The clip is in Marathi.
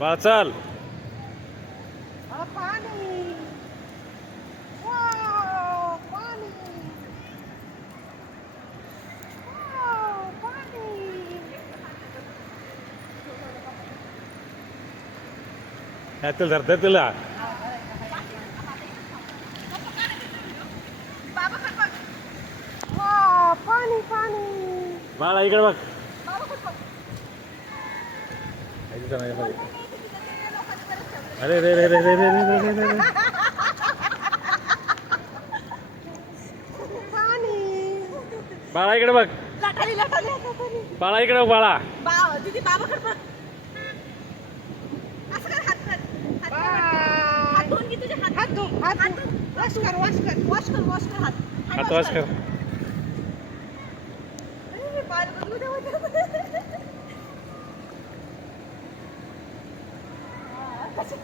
बाळा चाल. पाणी. वाव, पाणी. वाव, पाणी. त्याला धर तुला. वाव, पाणी पाणी. बाळा इकडे बघ. अरे रे रे रे रे रे रे रे रे रे. पाणी. बाळा इकडे बघ. लाटाली लाटाली. बाळा इकडे बघ बाळा. दीदी बाबाकडे बघ. असं कर, हात कर. हात धुवून घे तुझे हात. हात धु. वॉश कर वॉश कर वॉश कर वॉश कर हात. हात वाश कर. अरे, पाय बदलू दे मला. कसं